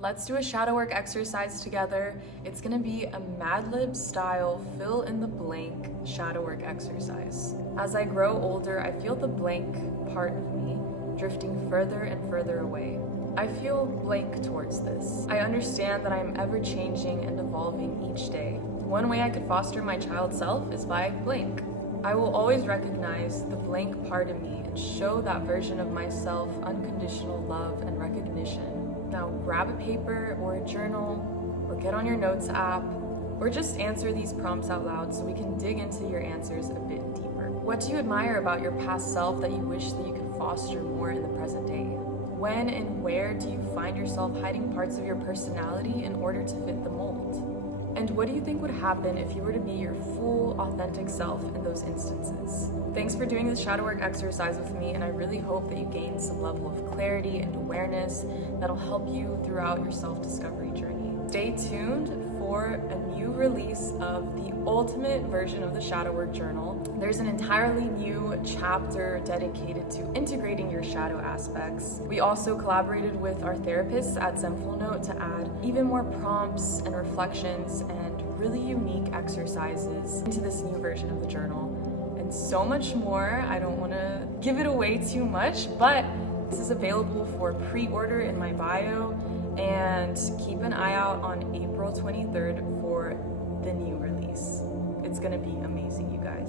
Let's do a shadow work exercise together. It's gonna be a Mad Libs style fill in the blank shadow work exercise. As I grow older, I feel the blank part of me drifting further and further away. I feel blank towards this. I understand that I am ever changing and evolving each day. One way I could foster my child self is by blank. I will always recognize the blank part of me and show that version of myself unconditional love and recognition. Now grab a paper or a journal, or get on your notes app, or just answer these prompts out loud so we can dig into your answers a bit deeper. What do you admire about your past self that you wish that you could foster more in the present day? When and where do you find yourself hiding parts of your personality in order to fit the mold? And what do you think would happen if you were to be your full, authentic self in those instances? Thanks for doing this shadow work exercise with me, and I really hope that you gain some level of clarity and awareness that'll help you throughout your self-discovery journey. Stay tuned for a new release of the ultimate version of the shadow work journal. There's an entirely new chapter dedicated to integrating your shadow aspects. We also collaborated with our therapists at Zenfulnote to add even more prompts and reflections and really unique exercises into this new version of the journal. And so much more. I don't want to give it away too much, but this is available for pre-order in my bio, and keep an eye out on April 23rd for the new release. It's gonna be amazing, you guys.